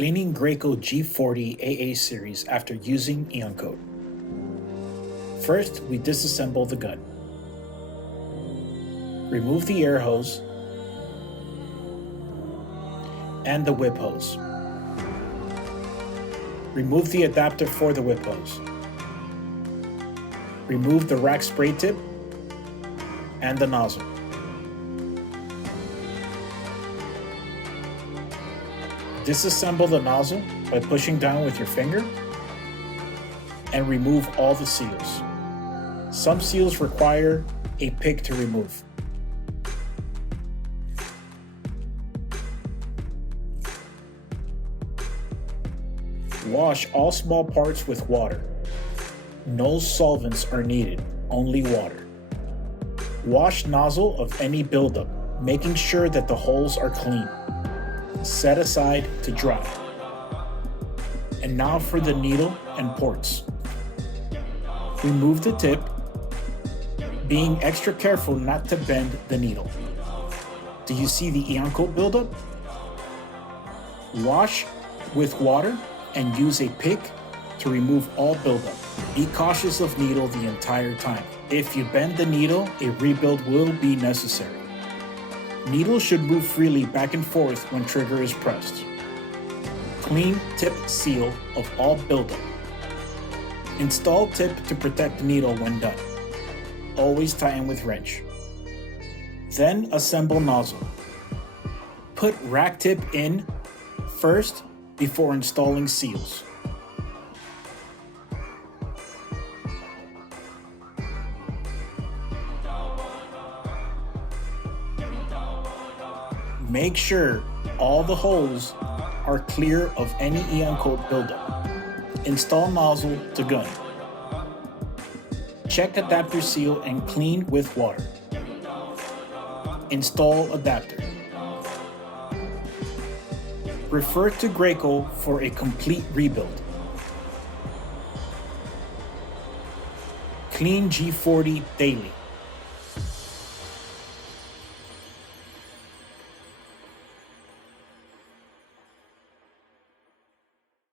Cleaning Graco G40 AA series after using EonCoat. First, we disassemble the gun. Remove the air hose and the whip hose. Remove the adapter for the whip hose. Remove the rack spray tip and the nozzle. Disassemble the nozzle by pushing down with your finger and remove all the seals. Some seals require a pick to remove. Wash all small parts with water. No solvents are needed, only water. Wash nozzle of any buildup, making sure that the holes are clean. Set aside to dry. And now for the needle and ports. Remove the tip, being extra careful not to bend the needle. Do you see the EonCoat buildup? Wash with water and use a pick to remove all buildup. Be cautious of needle the entire time. If you bend the needle, a rebuild will be necessary. Needle should move freely back and forth when trigger is pressed. Clean tip seal of all buildup. Install tip to protect the needle when done. Always tighten with wrench. Then assemble nozzle. Put rack tip in first before installing seals. Make sure all the holes are clear of any EonCoat buildup. Install nozzle to gun. Check adapter seal and clean with water. Install adapter. Refer to Graco for a complete rebuild. Clean G40 daily.